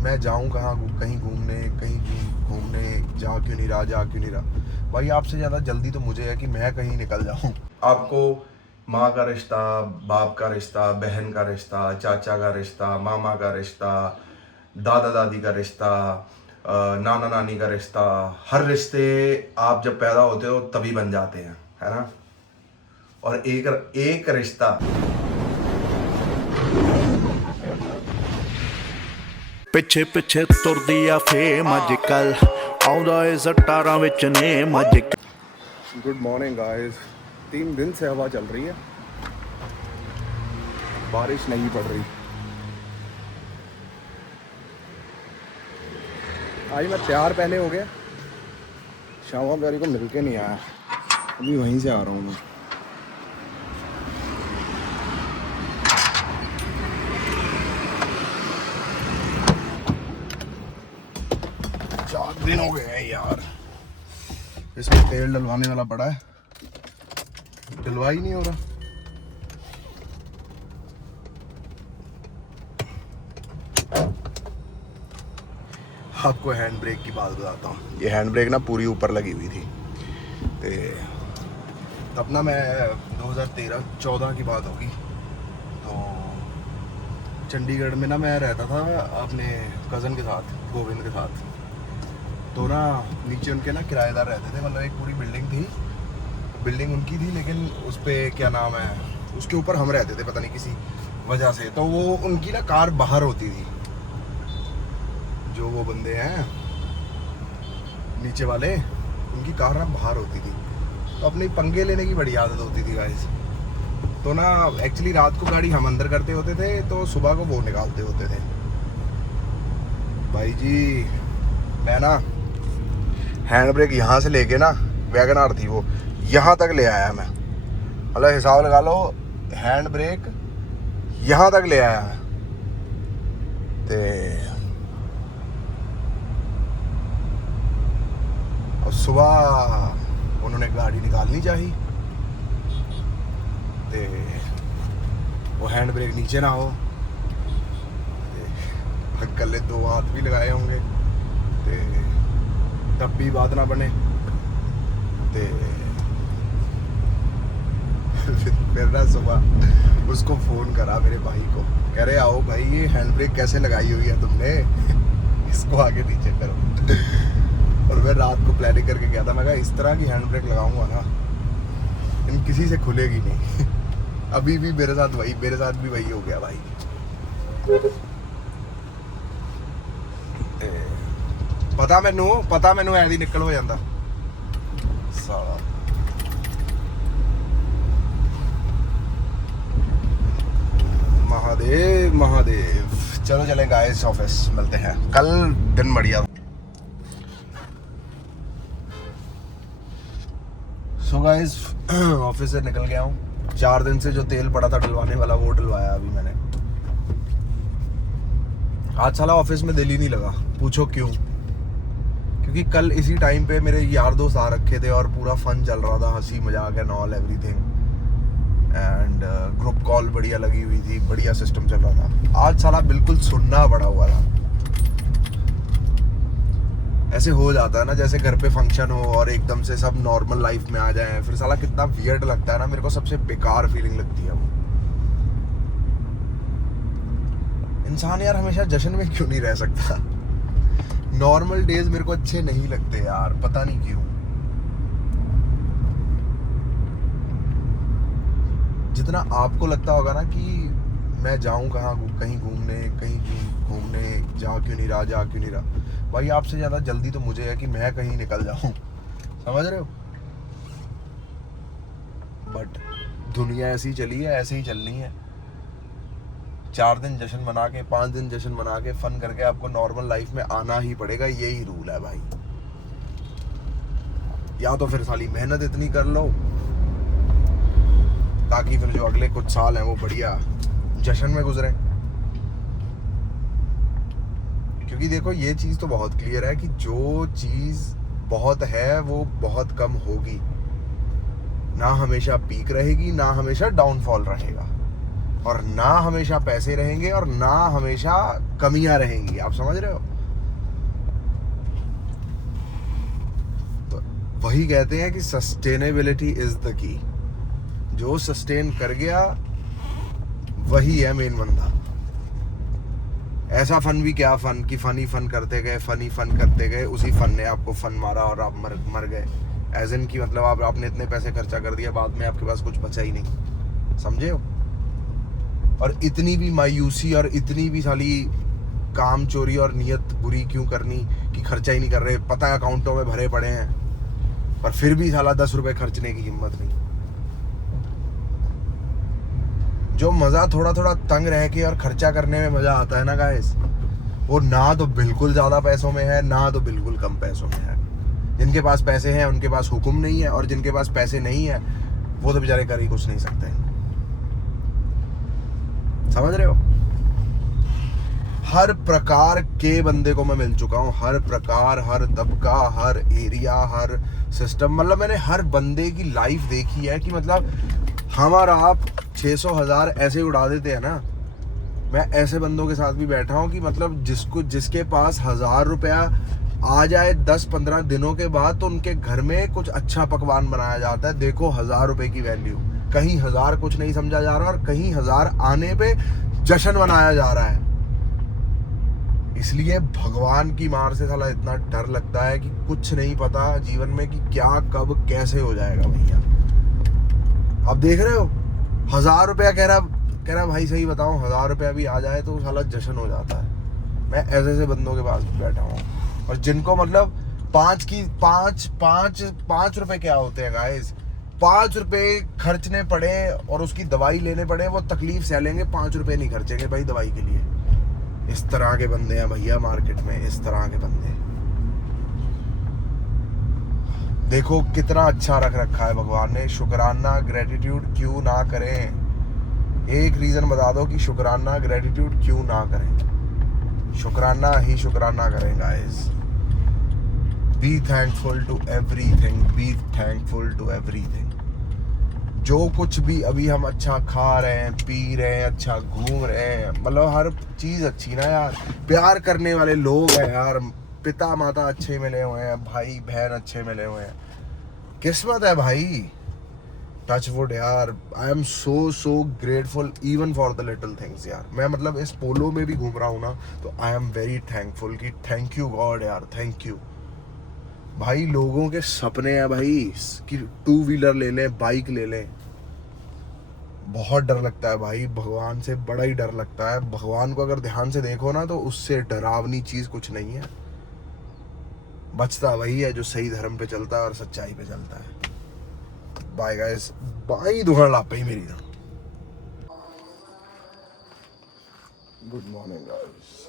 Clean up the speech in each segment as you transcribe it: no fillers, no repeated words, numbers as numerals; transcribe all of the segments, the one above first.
मैं जाऊं कहाँ, कहीं घूमने, घूमने जा क्यों नहीं रहा भाई। आपसे ज़्यादा जल्दी तो मुझे है कि मैं कहीं निकल जाऊं। आपको माँ का रिश्ता, बाप का रिश्ता, बहन का रिश्ता, चाचा का रिश्ता, मामा का रिश्ता, दादा दादी का रिश्ता, नाना नानी का रिश्ता, हर रिश्ते आप जब पैदा होते हो तभी बन जाते हैं, है ना। और एक रिश्ता ਪਿੱਛੇ ਪਿੱਛੇ ਤੁਰਦੀ ਆ ਫੇਮ ਅੱਜ ਕੱਲ ਆਉਂਦਾ ਏ ਸਟਾਰਾਂ ਵਿੱਚ ਨੇਮ ਅੱਜ गुड मॉर्निंग गाइस। 3 दिन से हवा चल रही है, बारिश नहीं पड़ रही। आज मैं तैयार पहले हो गया, श्यामा प्यारी को मिल के नहीं आया, अभी वहीं से आ रहा हूँ मैं। 4 दिन हो गए हैं यार, इसमें तेल डलवाने वाला पड़ा है, डलवा ही नहीं हो रहा। आपको हैंड ब्रेक की बात बताता हूँ। ये हैंड ब्रेक ना पूरी ऊपर लगी हुई थी, तो तब ना मैं 2013-14 की बात होगी, तो चंडीगढ़ में ना मैं रहता था अपने कज़न के साथ, गोविंद के साथ। तो ना नीचे उनके ना किराएदार रहते थे, मतलब एक पूरी बिल्डिंग उनकी थी, लेकिन उस पर क्या नाम है, उसके ऊपर हम रहते थे पता नहीं किसी वजह से। तो वो उनकी ना कार बाहर होती थी, जो वो बंदे हैं नीचे वाले, उनकी कार ना बाहर होती थी। तो अपने पंगे लेने की बड़ी आदत होती थी गाइस। तो ना एक्चुअली रात को गाड़ी हम अंदर करते होते थे, तो सुबह को वो निकालते होते थे। भाई जी मैं ना हैंड ब्रेक यहाँ से लेके ना, वैगनआर थी वो, यहाँ तक ले आया मैं, मतलब हिसाब लगा लो हैंड ब्रेक यहाँ तक ले आया मैं। ते और सुबह उन्होंने गाड़ी निकालनी चाहिए, ते वो हैंड ब्रेक नीचे ना हो, अंकल ने 2 हाथ भी लगाए होंगे, ते तब भी बात ना बने। ते फिर ना सुबह उसको फ़ोन करा मेरे भाई को, कह रहे आओ भाई ये हैंड ब्रेक कैसे लगाई हुई है तुमने, इसको आगे नीचे करो। और मैं रात को प्लानिंग करके गया था, मैं कहा इस तरह की हैंड ब्रेक लगाऊंगा ना, इन किसी से खुलेगी नहीं। अभी भी मेरे साथ भी वही हो गया भाई। पता मैनू ऐदी निकल हो जाता साला। महादेव महादेव। चलो चले गाइस, ऑफिस मिलते हैं कल, दिन बढ़िया। सो गाइस ऑफिस से निकल गया हूँ। 4 दिन से जो तेल पड़ा था डलवाने वाला, वो डलवाया अभी मैंने। आज साला ऑफिस में दिल ही नहीं लगा, पूछो क्यों। क्योंकि कल इसी टाइम पे मेरे यार दोस्त आ रखे थे और पूरा फन चल रहा था, हंसी मजाक and all everything, and group call बढ़िया लगी हुई थी, बढ़िया सिस्टम चल रहा था। आज साला बिल्कुल सुनना पड़ा हुआ था। ऐसे हो जाता है ना जैसे घर पे फंक्शन हो और एकदम से सब नॉर्मल लाइफ में आ जाए, फिर साला कितना वियर्ड लगता है ना। मेरे को सबसे बेकार फीलिंग लगती है वो। इंसान यार हमेशा जश्न में क्यों नहीं रह सकता। नॉर्मल डेज मेरे को अच्छे नहीं लगते यार, पता नहीं क्यों। जितना आपको लगता होगा ना कि मैं जाऊं कहाँ, कहीं घूमने जा क्यों नहीं रहा भाई। आपसे ज़्यादा जल्दी तो मुझे है कि मैं कहीं निकल जाऊं, समझ रहे हो। बट दुनिया ऐसी चली है, ऐसे ही चलनी है। 4 दिन जश्न मना के, 5 दिन जश्न मना के, फन करके आपको नॉर्मल लाइफ में आना ही पड़ेगा, यही रूल है भाई। या तो फिर साली मेहनत इतनी कर लो ताकि फिर जो अगले कुछ साल हैं वो बढ़िया जश्न में गुजरे। क्योंकि देखो ये चीज़ तो बहुत क्लियर है कि जो चीज़ बहुत है वो बहुत कम होगी, ना हमेशा पीक रहेगी, ना हमेशा डाउनफॉल रहेगा। और ना हमेशा पैसे रहेंगे और ना हमेशा कमियां रहेंगी। आप समझ रहे हो? तो वही कहते हैं कि सस्टेनेबिलिटी इज द की। जो सस्टेन कर गया वही है मेन बंदा। ऐसा फन भी क्या फन कि फनी फन करते गए, फनी फन करते गए, उसी फन ने आपको फन मारा और आप मर गए। एज इन की मतलब आपने इतने पैसे खर्चा कर दिया, बाद में आपके पास कुछ बचा ही नहीं। समझे हो? और इतनी भी मायूसी और इतनी भी साली काम चोरी और नियत बुरी क्यों करनी कि खर्चा ही नहीं कर रहे। पता है अकाउंटों में भरे पड़े हैं, पर फिर भी साला 10 रुपए खर्चने की हिम्मत नहीं। जो मजा थोड़ा थोड़ा तंग रह के और खर्चा करने में मजा आता है ना गाइस, वो ना तो बिल्कुल ज्यादा पैसों में है, ना तो बिल्कुल कम पैसों में है। जिनके पास पैसे हैं उनके पास हुक्म नहीं है, और जिनके पास पैसे नहीं है वो तो बेचारे कर ही कुछ नहीं सकते। समझ रहे हो? हर प्रकार के बंदे को मैं मिल चुका हूँ, हर प्रकार, हर तबका, हर एरिया, हर सिस्टम। मतलब मैंने हर बंदे की लाइफ देखी है कि मतलब हमारा आप 600,000 ऐसे उड़ा देते हैं ना। मैं ऐसे बंदों के साथ भी बैठा हूँ कि मतलब जिसके पास 1,000 रुपया आ जाए 10-15 दिनों के बाद, तो उनके घर में कुछ अच्छा पकवान बनाया जाता है। देखो 1,000 रुपए की वैल्यू। कहीं 1,000 कुछ नहीं समझा जा रहा और कहीं 1,000 आने पे जश्न मनाया जा रहा है। इसलिए भगवान की मार से साला इतना डर लगता है कि कुछ नहीं पता जीवन में कि क्या कब कैसे हो जाएगा भैया। अब देख रहे हो 1,000 रुपया कह रहा भाई सही बताऊं, 1,000 रुपया भी आ जाए तो साला जश्न हो जाता है। मैं ऐसे बंदों के पास बैठा हूँ, और जिनको मतलब 5 रुपए क्या होते हैं गाइस। 5 रुपए खर्चने पड़े और उसकी दवाई लेने पड़े, वो तकलीफ सह लेंगे, 5 रुपए नहीं खर्चेंगे भाई दवाई के लिए। इस तरह के बंदे हैं भैया मार्केट में, इस तरह के बंदे। देखो कितना अच्छा रख रखा है भगवान ने। शुक्राना ग्रेटिट्यूड क्यों ना करें? एक रीजन बता दो कि शुक्राना ग्रेटिट्यूड क्यों ना करें। शुक्राना ही शुक्राना करें guys. Be thankful to everything, be thankful to everything. जो कुछ भी अभी हम अच्छा खा रहे हैं, पी रहे हैं, अच्छा घूम रहे हैं, मतलब हर चीज अच्छी ना यार। प्यार करने वाले लोग हैं यार, पिता माता अच्छे मिले हुए हैं, भाई बहन अच्छे मिले हुए हैं, किस्मत है भाई। टच वुड यार। I am so grateful even for the little things यार। मैं मतलब इस पोलो में भी घूम रहा हूँ ना, तो आई एम वेरी थैंकफुल कि थैंक यू गॉड यार, थैंक यू भाई। लोगों के सपने हैं भाई कि 2 व्हीलर ले लें, बाइक ले लें। बहुत डर लगता है भाई, भगवान से बड़ा ही डर लगता है। भगवान को अगर ध्यान से देखो ना, तो उससे डरावनी चीज कुछ नहीं है। बचता वही है जो सही धर्म पे चलता है और सच्चाई पे चलता है। बाय गाइस, बाई दुखड़ ला पई मेरी। Good morning guys.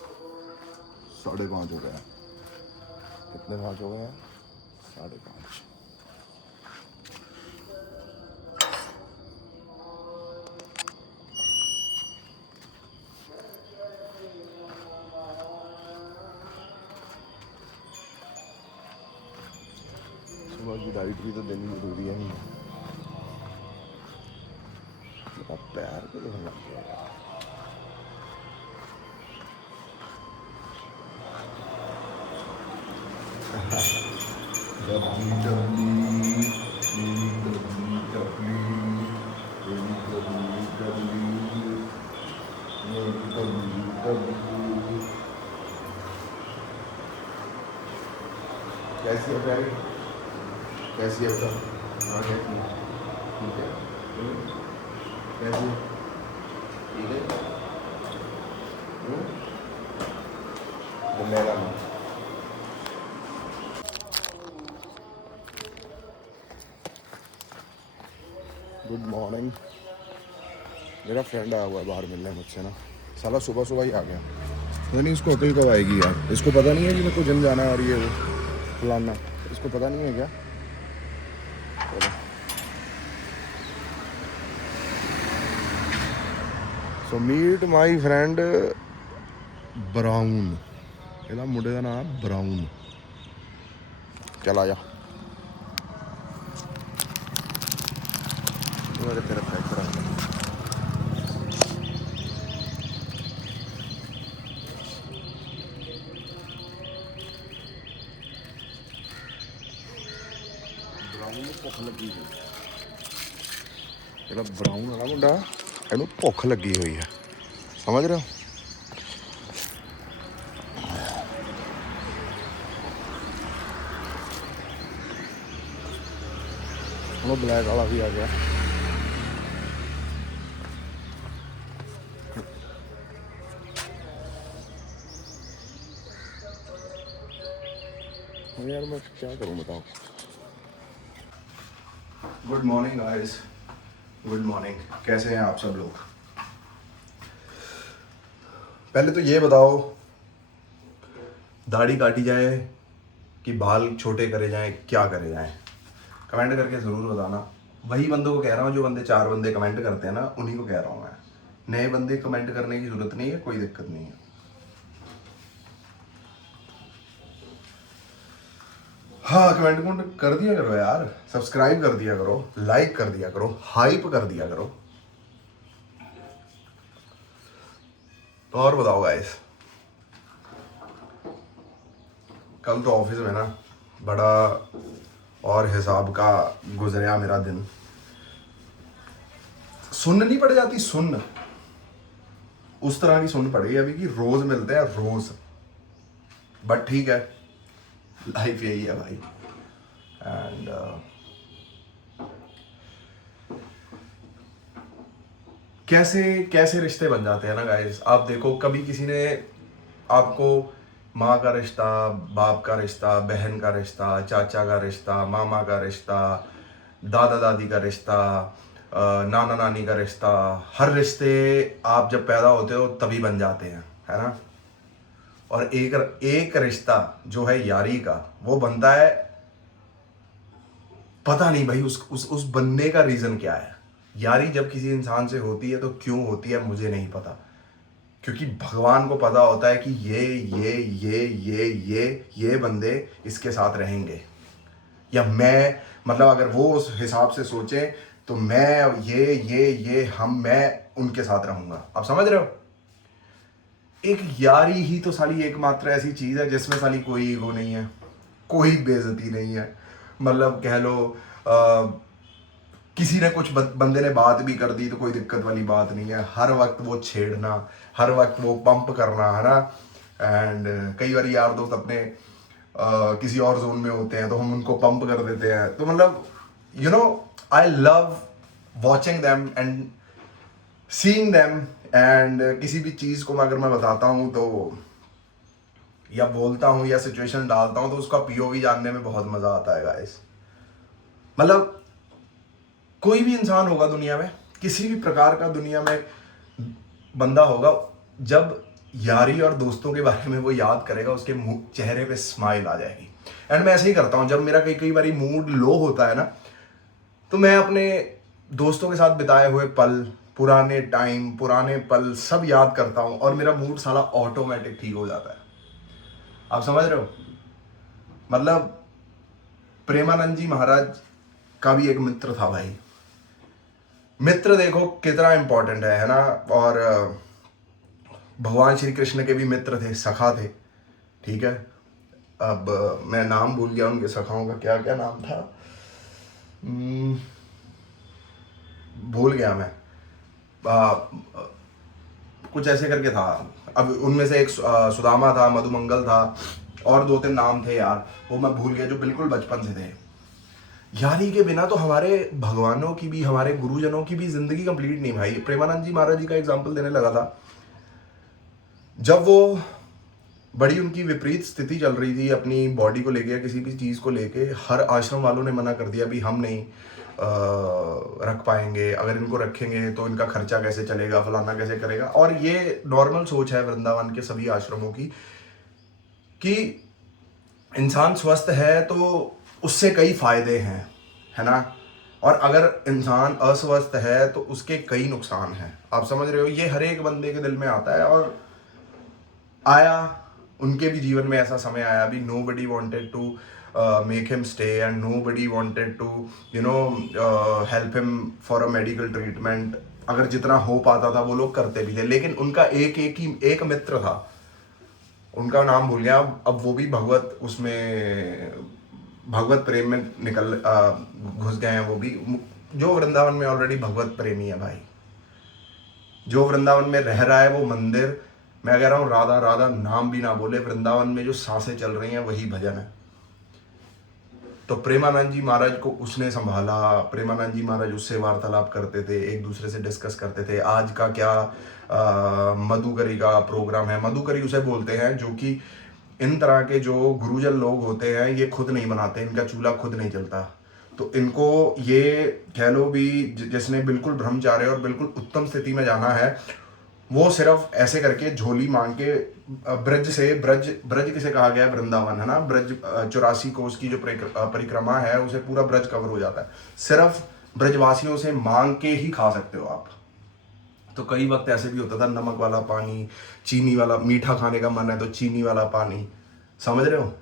5:30 हो गए हैं। कितने 5 हो गए हैं? 5:30। सुबह की डाइट भी तो देनी जरूरी है। मेरा पैर को दुखने लग गया। कैसी है प्यारी? कैसी है बताओ? हाँ कैसी है? ठीक है। कैसी है? ठीक है। धन्यवाद। Good morning. मेरा फ्रेंड आया हुआ है बाहर मिलने मुझसे ना, साला सुबह सुबह ही आ गया। पता नहीं इसको अकल कब आएगी यार। इसको पता नहीं है कि मेरे को जिम जाना है और ये वो फलाना, इसको पता नहीं है क्या? So meet my friend Brown. ਇਹਦਾ ਮੁੰਡੇ ਦਾ ਨਾਮ ਬਰਾਊਨ। चला जा। तेरा ਭੁੱਖ ਲੱਗੀ ਹੋਈ ਹੈ। ਜਿਹੜਾ ਬਰਾਊਨ ਵਾਲਾ ਮੁੰਡਾ ਇਹਨੂੰ ਭੁੱਖ ਲੱਗੀ ਹੋਈ ਹੈ, ਸਮਝ ਰਹੇ ਹੋ। ਉਹ ਬਲੈਕ ਵਾਲਾ ਵੀ ਆ ਗਿਆ। यार मैं क्या करूं बताओ। Good morning guys, good morning. कैसे हैं आप सब लोग? पहले तो ये बताओ, दाढ़ी काटी जाए कि बाल छोटे करे जाएं, क्या करे जाएं? कमेंट करके ज़रूर बताना। वही बंदों को कह रहा हूँ जो बंदे 4 बंदे कमेंट करते हैं ना, उन्हीं को कह रहा हूँ मैं। नए बंदे कमेंट करने की ज़रूरत नहीं है, कोई दिक्कत नहीं है। हाँ, कमेंट कर दिया करो यार, सब्सक्राइब कर दिया करो, लाइक कर दिया करो, हाइप कर दिया करो। तो और बताओ गाइस, कल तो ऑफिस में ना बड़ा और हिसाब का गुजरिया मेरा दिन। सुन्न नहीं पड़ जाती, सुन्न उस तरह की सुन्न पड़ गई अभी कि रोज मिलते हैं रोज। बट ठीक है, लाइफ यही है भाई। एंड कैसे कैसे रिश्ते बन जाते हैं ना गाइस। आप देखो, कभी किसी ने आपको माँ का रिश्ता, बाप का रिश्ता, बहन का रिश्ता, चाचा का रिश्ता, मामा का रिश्ता, दादा दादी का रिश्ता, नाना नानी का रिश्ता, हर रिश्ते आप जब पैदा होते हो तभी बन जाते हैं, है ना। और एक रिश्ता जो है यारी का, वो बनता है, पता नहीं भाई उस बनने का रीज़न क्या है। यारी जब किसी इंसान से होती है तो क्यों होती है मुझे नहीं पता, क्योंकि भगवान को पता होता है कि ये बंदे इसके साथ रहेंगे, या मैं मतलब अगर वो उस हिसाब से सोचे तो मैं मैं उनके साथ रहूंगा। आप समझ रहे हो। एक यारी ही तो साली एकमात्र ऐसी चीज़ है जिसमें साली कोई ईगो नहीं है, कोई बेइज्जती नहीं है। मतलब कह लो किसी ने कुछ बंदे ने बात भी कर दी तो कोई दिक्कत वाली बात नहीं है। हर वक्त वो छेड़ना, हर वक्त वो पंप करना, है ना। एंड कई बार यार दोस्त अपने किसी और जोन में होते हैं तो हम उनको पंप कर देते हैं। तो मतलब you know, I love watching them and seeing them. And किसी भी चीज़ को अगर मैं बताता हूँ तो या बोलता हूँ या सिचुएशन डालता हूँ तो उसका पीओवी जानने में बहुत मज़ा आता है गाइस। मतलब कोई भी इंसान होगा दुनिया में, किसी भी प्रकार का दुनिया में बंदा होगा, जब यारी और दोस्तों के बारे में वो याद करेगा उसके मुंह चेहरे पे स्माइल आ जाएगी। एंड मैं ऐसे ही करता हूँ, जब मेरा कई बार मूड लो होता है ना, तो मैं अपने दोस्तों के साथ बिताए हुए पल, पुराने टाइम, पुराने पल सब याद करता हूँ और मेरा मूड साला ऑटोमेटिक ठीक हो जाता है। आप समझ रहे हो। मतलब प्रेमानंद जी महाराज का भी एक मित्र था भाई। मित्र देखो कितना इंपॉर्टेंट है ना। और भगवान श्री कृष्ण के भी मित्र थे, सखा थे, ठीक है। अब मैं नाम भूल गया उनके सखाओं का, क्या क्या नाम था, भूल गया मैं। कुछ ऐसे करके था। अब उनमें से एक सुदामा था, मधुमंगल था, और 2-3 नाम थे यार, वो मैं भूल गया, जो बिल्कुल बचपन से थे। यारी के बिना तो हमारे भगवानों की भी, हमारे गुरुजनों की भी जिंदगी कंप्लीट नहीं भाई। प्रेमानंद जी महाराज जी का एग्जाम्पल देने लगा था। जब वो बड़ी उनकी विपरीत स्थिति चल रही थी अपनी बॉडी को लेके या किसी भी चीज़ को लेके, हर आश्रम वालों ने मना कर दिया भी हम नहीं रख पाएंगे, अगर इनको रखेंगे तो इनका खर्चा कैसे चलेगा, फलाना कैसे करेगा। और ये नॉर्मल सोच है वृंदावन के सभी आश्रमों की कि इंसान स्वस्थ है तो उससे कई फायदे हैं, है ना। और अगर इंसान अस्वस्थ है तो उसके कई नुकसान हैं। आप समझ रहे हो। ये हर एक बंदे के दिल में आता है, और आया उनके भी जीवन में ऐसा समय आया भी nobody wanted to make him stay and nobody wanted to help him for a medical treatment। अगर जितना हो पाता था वो लोग करते भी थे, लेकिन उनका एक मित्र था, उनका नाम भूल गया अब वो भी भगवत उसमें भगवत प्रेम में घुस गए हैं वो भी। जो वृंदावन में ऑलरेडी भगवत प्रेमी है भाई, जो वृंदावन में रह रहा है वो मंदिर, मैं कह रहा हूँ राधा राधा नाम भी ना बोले, वृंदावन में जो सांसें चल रही हैं वही भजन है। तो प्रेमानंद जी महाराज को उसने संभाला, प्रेमानंद जी महाराज उससे वार्तालाप करते थे, एक दूसरे से डिस्कस करते थे। आज का क्या मधुकरी का प्रोग्राम है, मधुकरी उसे बोलते हैं जो कि इन तरह के जो गुरुजन लोग होते हैं ये खुद नहीं बनाते, इनका चूल्हा खुद नहीं जलता। तो इनको ये कह लो भी जिसने बिल्कुल ब्रह्मचार्य और बिल्कुल उत्तम स्थिति में जाना है, वो सिर्फ ऐसे करके झोली मांग के ब्रज से, ब्रज किसे कहा गया है, वृंदावन है ना, ब्रज 84 कोस की जो परिक्रमा है उसे पूरा ब्रज कवर हो जाता है। सिर्फ ब्रजवासियों से मांग के ही खा सकते हो आप। तो कई वक्त ऐसे भी होता था, नमक वाला पानी, चीनी वाला, मीठा खाने का मन है तो चीनी वाला पानी, समझ रहे हो।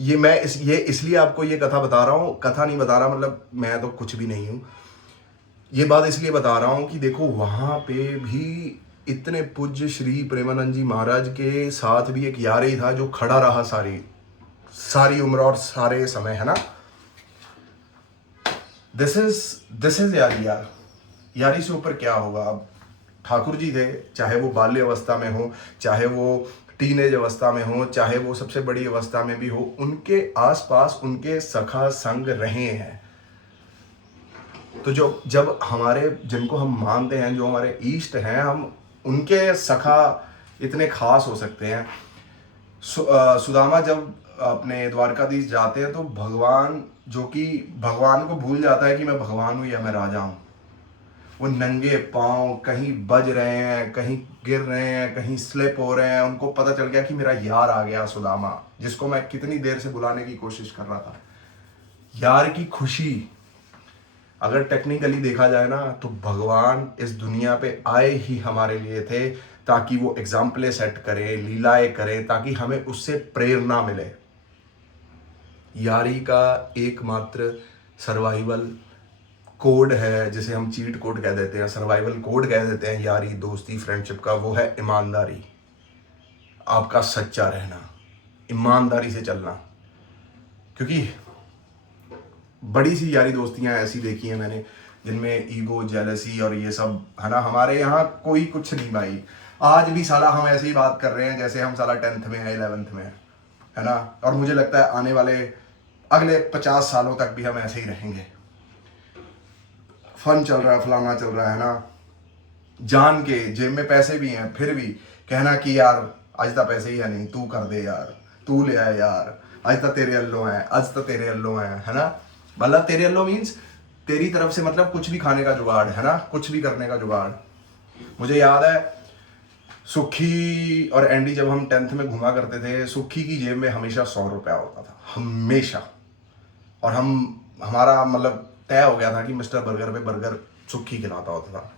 ये मैं इसलिए आपको ये कथा बता रहा हूँ, कथा नहीं बता रहा मतलब मैं तो कुछ भी नहीं हूँ, ये बात इसलिए बता रहा हूँ कि देखो वहाँ पे भी इतने पूज्य श्री प्रेमानंद जी महाराज के साथ भी एक यारी था जो खड़ा रहा सारी उम्र और सारे समय, है ना। दिस इज यारी से ऊपर क्या होगा। अब ठाकुर जी थे, चाहे वो बाल्य अवस्था में हो, चाहे वो टीनेज अवस्था में हो, चाहे वो सबसे बड़ी अवस्था में भी हो, उनके आसपास उनके सखा संग रहे हैं। तो जब हमारे, जिनको हम मानते हैं, जो हमारे इष्ट हैं, हम उनके सखा इतने खास हो सकते हैं। सुदामा जब अपने द्वारकाधीश जाते हैं तो भगवान, जो कि भगवान को भूल जाता है कि मैं भगवान हूँ या मैं राजा हूँ, वो नंगे पांव कहीं बज रहे हैं, कहीं गिर रहे हैं, कहीं स्लिप हो रहे हैं। उनको पता चल गया कि मेरा यार आ गया सुदामा, जिसको मैं कितनी देर से बुलाने की कोशिश कर रहा था। यार की खुशी, अगर टेक्निकली देखा जाए ना, तो भगवान इस दुनिया पे आए ही हमारे लिए थे ताकि वो एग्जाम्पलें सेट करे, लीलाएं करे, ताकि हमें उससे प्रेरणा मिले। यारी का एकमात्र सर्वाइवल कोड है, जिसे हम चीट कोड कह देते हैं, सर्वाइवल कोड कह देते हैं यारी, दोस्ती, फ्रेंडशिप का, वो है ईमानदारी। आपका सच्चा रहना, ईमानदारी से चलना। क्योंकि बड़ी सी यारी दोस्तियां ऐसी देखी हैं मैंने जिनमें ईगो, जेलसी और ये सब, है ना। हमारे यहाँ कोई कुछ नहीं भाई। आज भी साला हम ऐसे ही बात कर रहे हैं जैसे हम साला 10th में है, 11th में है ना। और मुझे लगता है आने वाले अगले 50 सालों तक भी हम ऐसे ही रहेंगे। फन चल रहा है, फलाना चल रहा है ना, जान के जेब में पैसे भी हैं, फिर भी कहना कि यार आज तक पैसे ही है नहीं, तू कर दे यार, तू ले आए यार, आज तक तेरे अल्लो हैं, आज तक तेरे अल्लो हैं, है ना। मतलब तेरे अल्लो मीन्स तेरी तरफ से, मतलब कुछ भी खाने का जुगाड़, है ना, कुछ भी करने का जुगाड़। मुझे याद है सुखी और एंडी जब हम 10th में घुमा करते थे, सुखी की जेब में हमेशा 100 रुपया होता था, हमेशा। और हमारा मतलब तय हो गया था कि मिस्टर बर्गर पे बर्गर सुखी खिलाता होता था।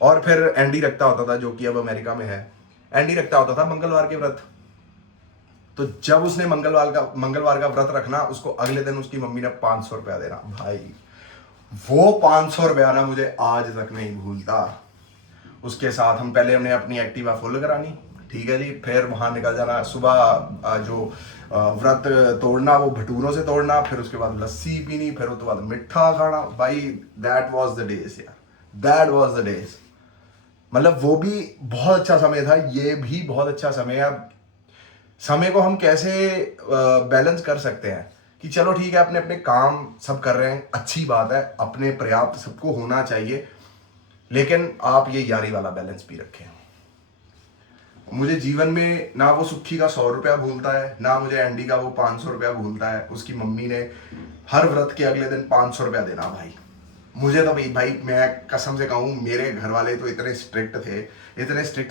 और फिर एंडी रखता होता था, जो कि अब अमेरिका में है, एंडी रखता होता था मंगलवार के व्रत। तो जब उसने मंगलवार का व्रत रखना, उसको अगले दिन उसकी मम्मी ने 500 रुपया देना। भाई वो 500 रुपया ना मुझे आज तक नहीं भूलता। उसके साथ हमने अपनी एक्टिवा फुल करानी, ठीक है जी, फिर वहां निकल जाना। सुबह जो व्रत तोड़ना वो भटूरों से तोड़ना, फिर उसके बाद लस्सी पीनी, फिर उसके बाद मिठा खाना। भाई दैट वाज द डेज यार, दैट वाज द डेज। मतलब वो भी बहुत अच्छा समय था, ये भी बहुत अच्छा समय है। समय को हम कैसे बैलेंस कर सकते हैं कि चलो ठीक है, अपने अपने काम सब कर रहे हैं, अच्छी बात है, अपने पर्याप्त सबको होना चाहिए, लेकिन आप ये यारी वाला बैलेंस भी रखें। मुझे जीवन में ना वो सुखी का 100 रुपया भूलता है, ना मुझे एंडी का वो 500 रुपया भूलता है। उसकी मम्मी ने हर व्रत के अगले दिन 500 रुपया देना। भाई मुझे तो भाई मैं कसम से कहूँ, मेरे घर वाले तो इतने स्ट्रिक्ट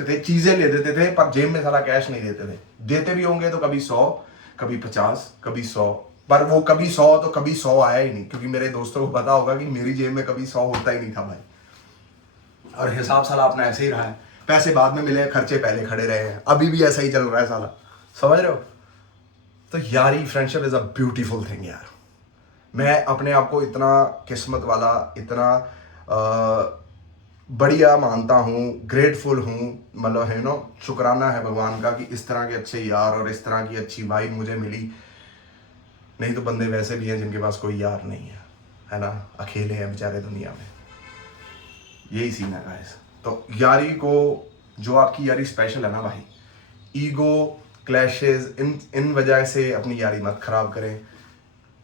थे, चीजें ले देते थे पर जेब में सारा कैश नहीं देते थे। देते भी होंगे तो कभी 100, कभी 50, कभी 100, पर वो कभी 100 तो कभी 100 आया ही नहीं, क्योंकि मेरे दोस्तों को पता होगा कि मेरी जेब में कभी 100 होता ही नहीं था भाई। और हिसाब साला अपना ऐसे ही रहा है, पैसे बाद में मिले, खर्चे पहले खड़े रहे हैं, अभी भी ऐसा ही चल रहा है साला, समझ रहे हो। तो यारी, friendship is a beautiful thing यार। मैं अपने आप को इतना किस्मत वाला, इतना बढ़िया मानता हूँ, ग्रेटफुल हूँ, मतलब है नो, शुक्राना है भगवान का कि इस तरह के अच्छे यार और इस तरह की अच्छी वाइब मुझे मिली। नहीं तो बंदे वैसे भी हैं जिनके पास कोई यार नहीं है ना, अकेले हैं बेचारे दुनिया में। यही सीन है गाइस। तो यारी को, जो आपकी यारी स्पेशल है ना भाई, ईगो क्लैशेस इन वजह से अपनी यारी मत खराब करें।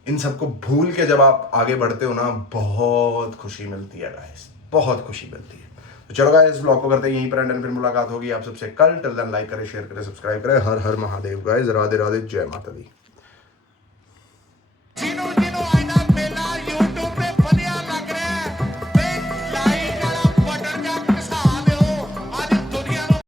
इन सबको भूल के जब आप आगे बढ़ते हो ना, बहुत खुशी मिलती है गाइस, बहुत खुशी मिलती है। तो चलो गाइस, इस ब्लॉग को करते हैं यहीं पर एंड, फिर मुलाकात होगी आप सबसे कल। टिल देन लाइक करें, शेयर करें, सब्सक्राइब करें। हर हर महादेव गाइस, राधे राधे, जय माता दी।